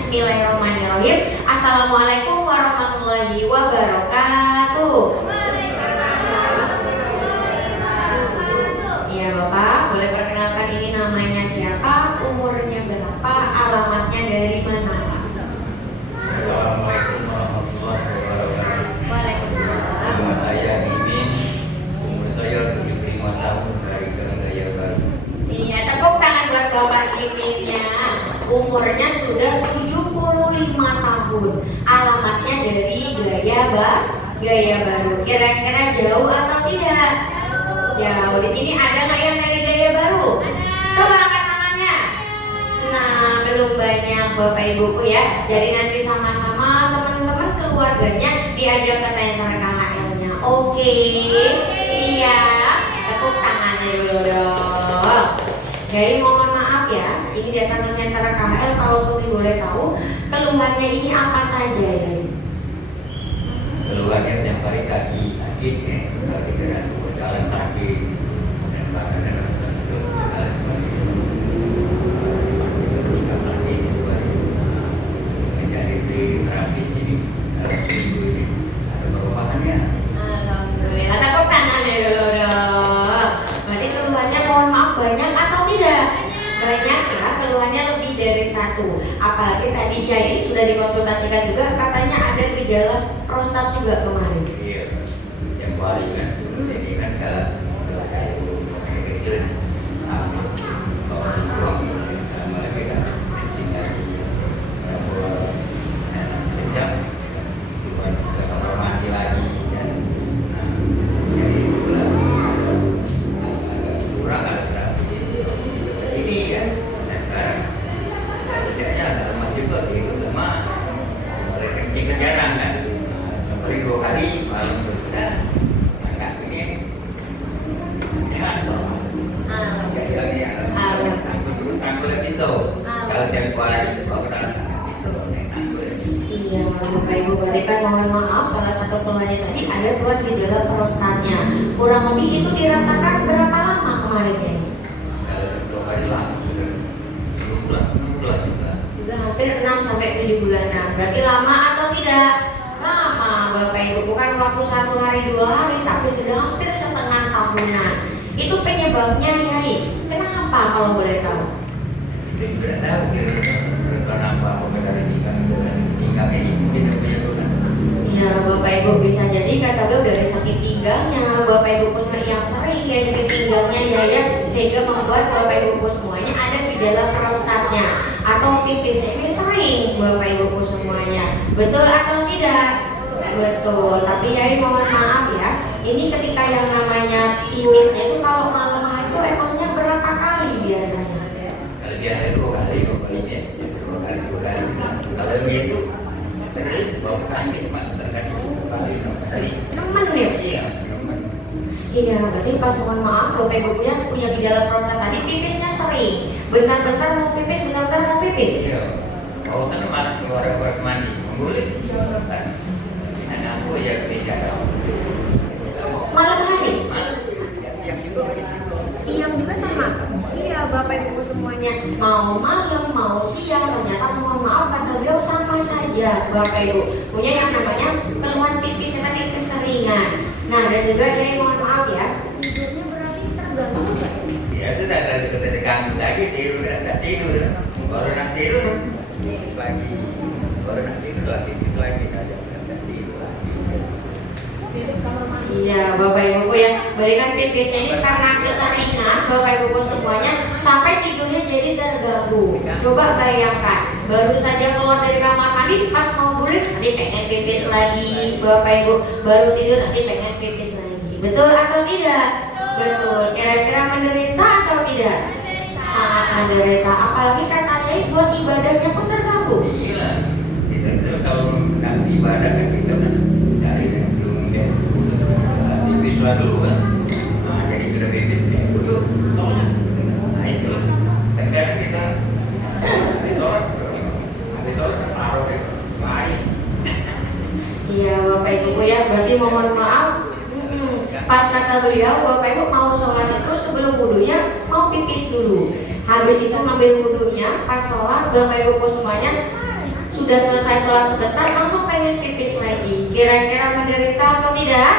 Bismillahirrahmanirrahim. Assalamualaikum warahmatullahi wabarakatuh. Iya Bapak, boleh perkenalkan ini namanya siapa, umurnya berapa, alamatnya dari mana Pak? Assalamualaikum warahmatullahi wabarakatuh. Waalaikumsalam. Nama saya Mimin, umur saya 75 tahun dari Gaya Baru. Iya, tepuk tangan buat Bapak Miminnya. Umurnya sudah 75 tahun. Alamatnya dari Gaya Baru. Kira-kira jauh atau tidak? Jauh. Di sini ada nggak yang dari Gaya Baru? Coba angkat tangannya. Nah, belum banyak Bapak Ibuku ya. Jadi nanti sama-sama teman-teman keluarganya diajak ke senter KHL-nya. Oke, siap. Tepuk tangannya dulu dong. Jadi mohon maaf ya, ini datang ke senter KHL. Kalau Putri boleh tahu, keluhannya ini apa saja ya? Keluhannya tiap hari kaki sakit ya, kalau tidak berjalan sakit dan bahkan ada sakit berjalan sakit tinggal sakit juga. Semenjak itu terapi ini minggu ini ada perubahannya. Alhamdulillah, tepuk tangannya dulu dong. Berarti keluhannya mohon maaf banyak atau tidak? Banyak ya, keluhannya lebih dari satu. Apalagi tadi dia ini sudah dikonsultasikan juga, katanya ada gejala prostat juga kemarin. Iya, yang hari kan ini kan kalau dari rumahnya kecil habis bawa sembuh kalau lagi kan kucing lagi berapa sampai sejam keluar ke kamar mandi lagi dan jadi itulah agak kurang ada terapi ke sini kan. Nah sekarang sebenarnya agak lemah juga itu lemah mulai kencing kan jarang kan. Paling 2 kali semalam itu sudah agak ini sehat Bapak. Jadi lagi ya. Aku dulu tanggul pisau. Kalau tiap hari bawa pisau naik tanggul. Iya, Bapak Ibu, berarti kan mohon maaf salah satu keluhannya tadi ada keluhan gejala prostatnya. Kurang lebih itu dirasakan berapa lama kemarin ya? Kalau itu hari lama sudah 3 bulan, 6 bulan juga. Sudah hampir 6 sampai 7 bulanan. Berarti lama atau tidak? Lama Bapak Ibu, bukan waktu 1 hari 2 hari, tapi sudah hampir setengah tahunan. Itu penyebabnya Yai. Kenapa kalau boleh tahu? Kita juga tidak tahu karena apa dari pinggang ini kita punya bukan. Ya Bapak Ibu, bisa jadi kata beliau dari sakit pinggangnya. Bapak Ibu semua yang sering ya sakit pinggangnya ya, sehingga membuat Bapak Ibu semuanya ada gejala prostatnya atau pipisnya ini sering Bapak Ibu semuanya. Betul atau tidak? Betul. Tapi Yai mohon maaf ya, ini ketika yang namanya pipisnya itu kalau malam hari itu emangnya berapa kali biasanya? Kalau biasa 2 kali, 2 kali ya, 2 kali, 2 kali. Kalau dia itu sekali 2 kali cuma terkadang 2 kali, 4 kali. Nemen ya? Iya, teman. Iya, berarti pas mohon maaf Bapak Ibu punya gejala prostat tadi pipisnya sering. Bentar-bentar mau pipis, bentar-bentar mau pipis. Iya. Pausan malah keluar mandi, menggulit. Dan aku ya kerja. Malam hari? Siang juga begitu. Siang juga sama? Iya Bapak Ibu semuanya, mau malam, mau siang, ternyata mohon maaf kata beliau sama saja Bapak Ibu punya yang namanya keluhan pipisnya tadi keseringan. Nah dan juga ya mohon maaf ya, tidurnya berarti terganggu juga ya? Ya itu dah kalau kita diganggu lagi tidur tak tidur, baru nak tidur lagi, baru nak tidur lagi, lagi ada tidur lagi. Iya Bapak Ibu ya, berikan pipisnya ini karena keseringan Bapak Ibu semuanya sampai tidurnya jadi terganggu. Coba bayangkan, baru saja keluar dari kamar mandi, pas mau guling nanti pengen pipis lagi Bapak Ibu, baru tidur nanti pengen pipis lagi. Betul atau tidak? Betul. Kira-kira menderita atau tidak? Sangat menderita. Apalagi katanya buat ibadahnya pun terganggu. Iya, kita kalau nak ibadah kan kita kan cari yang belum dia sebut pipis dulu kan. Nah, jadi sudah pipis dulu sholat. Nah itu terkadang kita habis sholat taruh deh lain. Iya Bapak Ibu ya, berarti mohon maaf. Pas kata beliau Bapak Ibu mau sholat itu sebelum wudhunya mau pipis dulu. Habis itu ngambil wudhunya, pas sholat Bapak Ibu semuanya sudah selesai sholat sebentar langsung pengen pipis lagi. Kira-kira menderita atau tidak?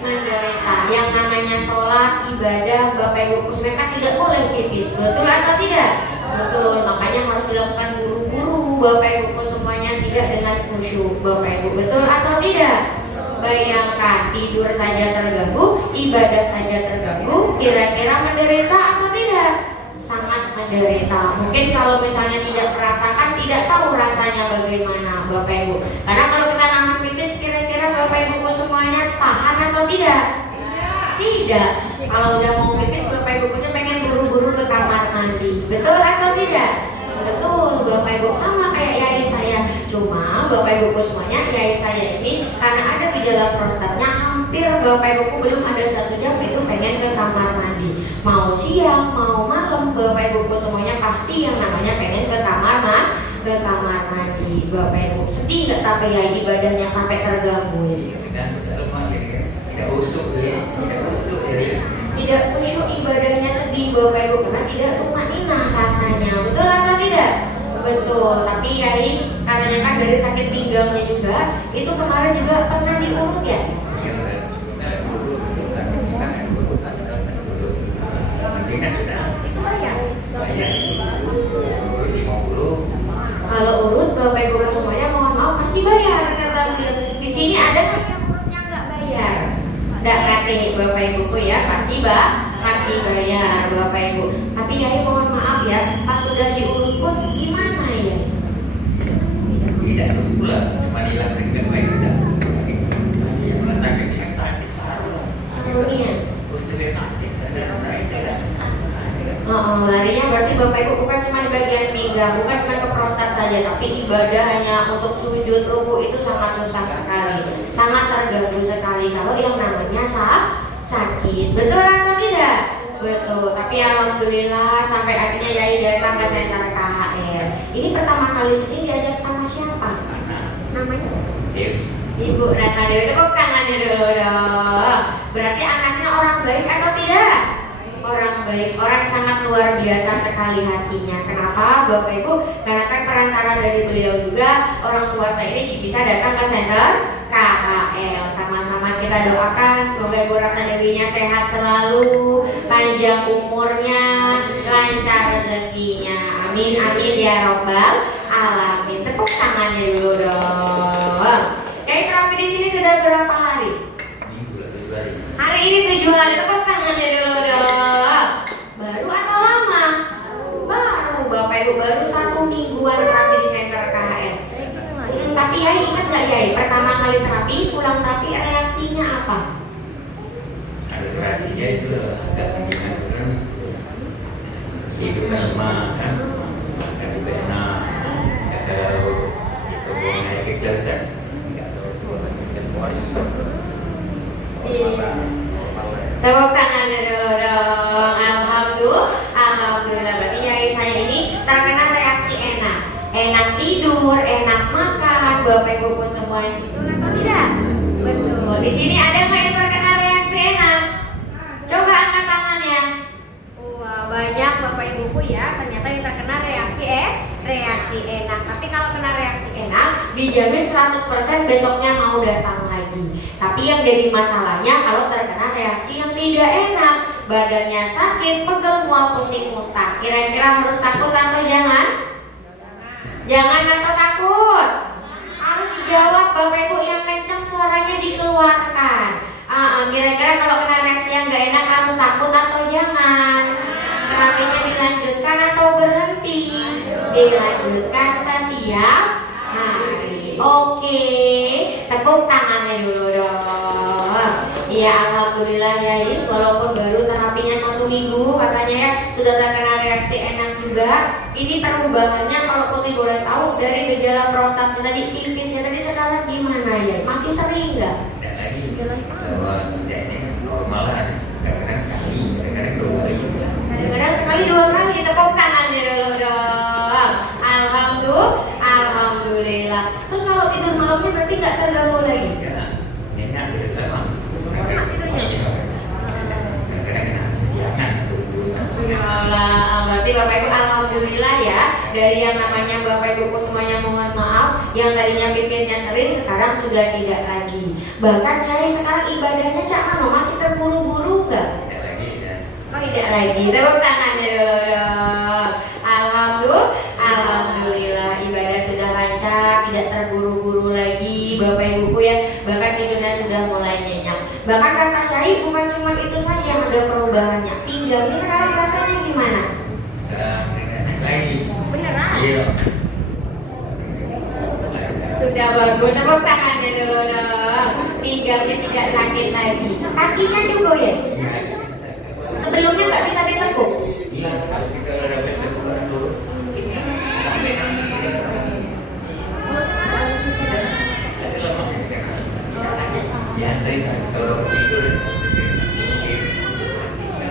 Menderita. Yang namanya sholat, ibadah, Bapak Ibu mereka tidak boleh pipis. Betul atau tidak? Betul. Makanya harus dilakukan buru-buru Bapak Ibu semuanya, tidak dengan khusyuk Bapak Ibu. Betul atau tidak? Bayangkan tidur saja terganggu, ibadah saja terganggu, kira-kira menderita atau tidak? Sangat menderita. Mungkin kalau misalnya tidak merasakan, tidak tahu rasanya bagaimana Bapak Ibu. Karena kalau kita nahan pipis, kira-kira Bapak Ibu semuanya tahan atau tidak? Tidak. Kalau udah mau pipis, Bapak Ibu pengen buru-buru ke kamar mandi. Betul atau tidak? Betul, Bapak Ibu sama kayak yai saya. Cuma Bapak Ibu semuanya, yai saya ini karena ada gejala prostatnya, hampir Bapak Ibu belum ada 1 jam itu pengen ke kamar mandi. Mau siang, mau malam, Bapak Ibu semuanya pasti yang namanya pengen ke kamar mandi. Bapak Ibu sedih nggak tapi ya ibadahnya sampai terganggu ya? Tidak usuk ya. Tidak khusyuk ibadahnya, sedih Bapak Ibu karena tidak tumaninah rasanya. Betul atau tidak? Betul. Tapi yai katanya kan dari sakit pinggangnya juga, itu kemarin juga pernah diurut ya? Iya, mendingan sudah. Itu bayar? Bayar 50. Kalau urut Bapak Ibu semuanya mohon maaf pasti bayar kata beliau. Di sini ada kan yang urutnya nggak bayar? Nggak kate Bapak Ibu ya, pasti bayar Bapak Ibu. Tapi yai mohon maaf ya, pas sudah diurut pun gimana ya? Tidak sembuh, cuma hilang sakit baik sudah. Dia merasa sakit sarulah. Sarunya. Untungnya sakit, ada itu kan. Larinya berarti Bapak Ibu bukan cuma di bagian pinggang, bukan cuma ke prostat saja, tapi ibadah hanya untuk sujud ruku itu sangat susah sekali, sangat terganggu sekali kalau yang namanya sakit. Betul atau tidak? Betul. Tapi alhamdulillah sampai akhirnya yai datang ke Center KHL. Ini pertama kali di sini diajak sama siapa? Namanya? Dewi. Ibu Ratna Dewi. Tepuk tangannya dulu dong. Berarti anaknya orang baik atau tidak? Orang baik, orang sangat luar biasa sekali hatinya. Kenapa Bapak Ibu? Karena kan perantara dari beliau juga orang tua saya ini bisa datang ke Center KHL. Sama-sama kita doakan semoga Ibu Ratna Dewinya sehat selalu, panjang umurnya, lancar rezekinya. Amin amin ya robbal alamin. Tepuk tangannya dulu dong. Kayak terapi di sini sudah berapa hari? Minggu lah 7 hari. Hari ini 7 hari. Tepuk tangannya dulu dong. Baru atau lama? Baru Bapak Ibu, baru 1 mingguan terapi di Center KHL. Tapi ya ingat gak ya, pertama kali terapi, pulang terapi reaksinya apa? Ada reaksinya itu agak gimana kan? Hidupnya lemah kan, makan juga enak. Kalau itu buang air kecil kan, nggak tahu tempoari. Tepuk tangannya dulu dong. Alhamdulillah. Berarti yai saya ini terkena reaksi enak tidur, enak makan, Bapak Ibu semuanya. Betul atau tidak? Betul. Di sini ada nggak yang terkena reaksi enak? Coba angkat tangannya. Wah, banyak Bapak Ibu ya. Ternyata yang terkena reaksi enak. Tapi kalau kena reaksi enak, dijamin 100% besoknya mau datang lagi. Tapi yang jadi masalahnya kalau terkena reaksi yang tidak enak, badannya sakit, pegel, mual, pusing, muntah. Kira-kira harus takut atau jangan? Jangan atau takut? Harus dijawab Bapak Ibu yang kencang, suaranya dikeluarkan. Kira-kira kalau kena reaksi yang gak enak harus takut atau jangan? Terapinya dilanjutkan atau berhenti? Dilanjutkan setiap hari. Oke, tepuk tangannya dulu dong. Iya, alhamdulillah ya, walaupun baru terapinya 1 minggu katanya ya sudah terkena reaksi enak juga. Ini perubahannya kalau Putri boleh tahu dari gejala prostat tadi, pipisnya tadi sekarang gimana ya? Masih sering nggak? Tidak lagi. Bahwa ini normal kan, kadang-kadang sekali, kadang-kadang 2 kali. Kadang-kadang sekali 2 kali. Tepuk tangannya dulu dong. Alhamdulillah. Terus kalau tidur malamnya berarti nggak terganggu lagi? Ya, nyenyak tidak lama. Kadang-kadang kena siangan subuh. Ya Allah, berarti Bapak Ibu alhamdulillah ya, dari yang namanya Bapak Ibu semuanya mohon maaf yang tadinya pipisnya sering sekarang sudah tidak lagi. Bahkan Yai sekarang ibadahnya Cak Mano masih terburu-buru nggak? Tidak lagi ya. Oh tidak lagi, tepuk tangannya dulu dong. Alhamdulillah ibadah sudah lancar, tidak terburu-buru lagi Bapak Ibu ya. Bahkan tidurnya sudah mulai nyenyak. Bahkan kata Yai bukan cuma itu saja yang ada perubahannya. Pinggangnya sekarang rasanya gimana? Sudah tidak sakit lagi. Beneran? Iya. Sudah bagus, tepuk tangannya dulu dong. Pinggangnya tidak sakit lagi. Kakinya juga ya? Iya. Sebelumnya nggak bisa ditekuk? Iya, kalau kita ada pesta bukan lurus, sakitnya sampai nangis gitu. Ada lama kita kan, tidak ada. Biasa itu kalau tidur, mikir, sakitnya.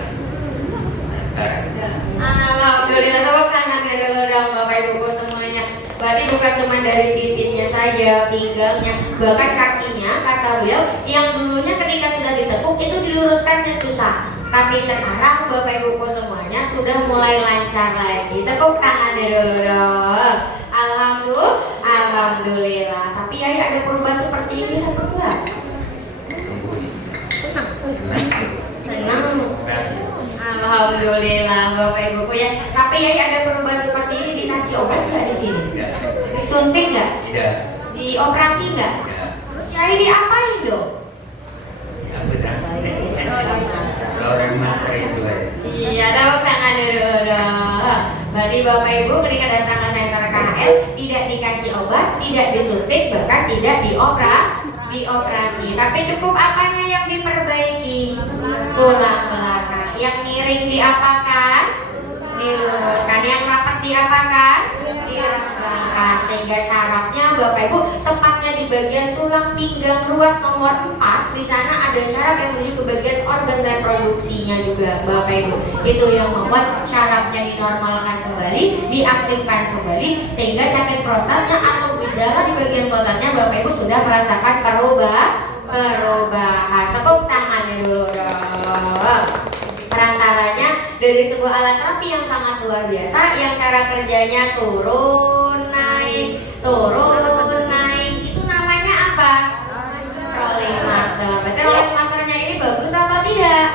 Nah sekarang tidak. Alhamdulillah, tepuk tangannya dulu dong Bapak Ibu semuanya. Berarti bukan cuma dari pipisnya saja, pinggangnya, bahkan kakinya, kata beliau, yang dulunya ketika sudah ditekuk itu diluruskannya susah. Tapi sekarang Bapak Ibu semuanya sudah mulai lancar lagi. Tepuk tangannya dulu dong. Alhamdulillah. Tapi Yai ada perubahan seperti ini sempat nggak? Sembuh nih. Senang. Kasih. Alhamdulillah Bapak Ibu ya. Tapi Yai ada perubahan seperti ini, dikasih obat nggak di sini? Tidak. Disuntik nggak? Tidak. Dioperasi nggak? Tidak. Terus Yai diapain dong? Ya benar. Orang master itu ya. Iya, tepuk tangannya dulu dong. Berarti Bapak Ibu ketika datang ke Center KHL tidak dikasih obat, tidak disuntik, bahkan tidak dioperasi. Tapi cukup apanya yang diperbaiki? Tulang belakang. Yang miring diapakan? Diluruskan. Yang rapat diapakan? Direnggangkan. Sehingga syarafnya Bapak Ibu tepatnya di bagian tulang pinggang ruas nomor 4. Di sana ada syaraf yang menuju ke bagian organ reproduksinya juga Bapak Ibu. Itu yang membuat syarafnya dinormalkan kembali, diaktifkan kembali, sehingga sakit prostatnya atau gejala di bagian prostatnya Bapak Ibu sudah merasakan perubahan. Tepuk tangannya dulu dong. Perantaranya dari sebuah alat terapi yang sangat luar biasa, yang cara kerjanya turun naik. Itu namanya apa? Rolling master. Berarti rolling masternya ini bagus atau tidak?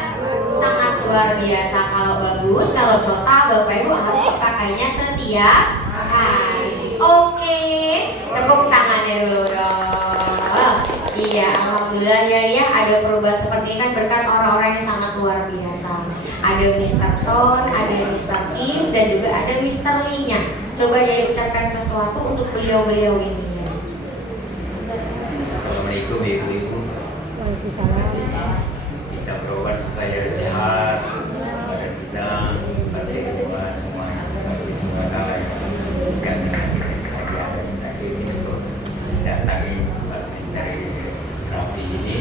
Sangat luar biasa. Kalau bagus, kalau cota Bapak Ibu harus dipakainya setiap hari. Oke, tepuk tangannya dulu dong. Iya, alhamdulillah ya ada perubahan seperti ini kan berkat orang-orang yang sangat luar biasa. Ada Mr. Son, ada Mr. Kim, dan juga ada Mr. Lee-nya. Coba ya ucapkan sesuatu untuk beliau-beliau ini ya. Assalamualaikum ibu-ibu. Masih kita berobat supaya sehat kepada kita, seperti semua kala yang sakit lagi ada yang sakit untuk datangi dari terapi ini.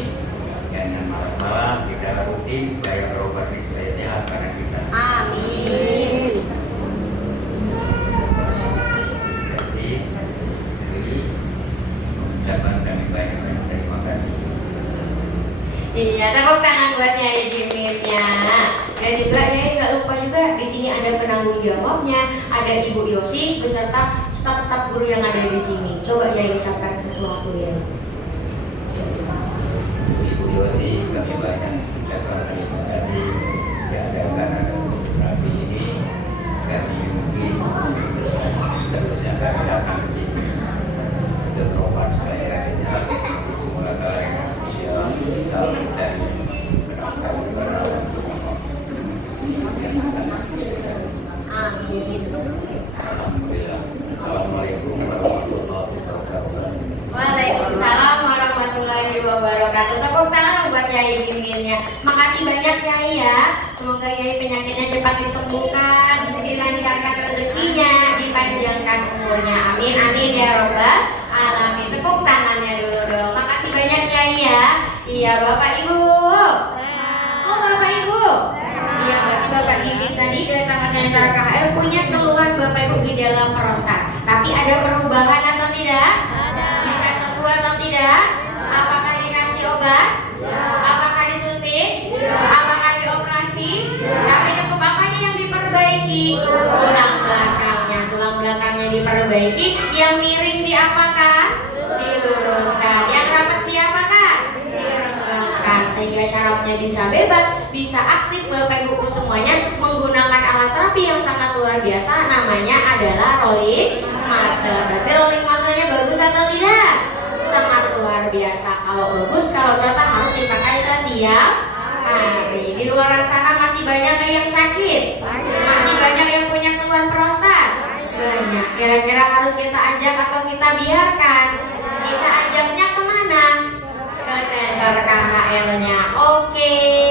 Jangan malas-malas, kita rutin supaya berobat supaya sehat pada kita. Amin. Terima kasih. Iya, tepuk tangan buat Yai Jimirnya. Dan juga Yai nggak lupa juga di sini ada penanggung jawabnya, ada Ibu Yosi beserta staf-staf guru yang ada di sini. Coba Yai ucapkan sesuatu ya. Ibu Yosi, kami banyak ucapkan terima kasih diadakan ada terapi ini. Kami mungkin seterusnya kami datang ke sini untuk berobat supaya kami sehat di semula kala bisa mencari menangkap untuk hidup yang akan kita. Amin. Alhamdulillah. Assalamualaikum warahmatullahi wabarakatuh. Waalaikumsalam warahmatullahi wabarakatuh. Tepuk tangan buat Yai Jimirnya. Makasih banyak Yai ya. Semoga Yai penyakitnya cepat disembuhkan, dilancarkan rezekinya, dipanjangkan umurnya. Amin amin ya robbal alamin. Tepuk tangannya dulu dong. Makasih banyak Yai ya. Iya Bapak Ibu. Oh Bapak Ibu. Iya berarti Bapak Ibu tadi datang ke Center KHL punya keluhan Bapak Ibu gejala prostat. Tapi ada perubahan atau tidak? Bisa sembuh atau tidak? Apakah dikasih obat? Apakah disuntik? Apakah dioperasi? Tapi cukup apanya yang diperbaiki? Tulang belakangnya diperbaiki. Yang miring diapakan? Diluruskan. Yang rapat diapakan? Direnggangkan sehingga syarafnya bisa bebas, bisa aktif. Bapak Ibu semuanya menggunakan alat terapi yang sangat luar biasa, namanya adalah rolling master. Berarti rolling masternya bagus atau tidak? Sangat luar biasa. Kalau bagus, kalau cocok harus dipakai setiap hari. Di luar sana masih banyak yang sakit, masih banyak yang punya keluhan prostat. Banyak. Kira-kira harus kita ajak atau kita biarkan? Kita ajaknya kemana? Ke center KHL-nya. Oke.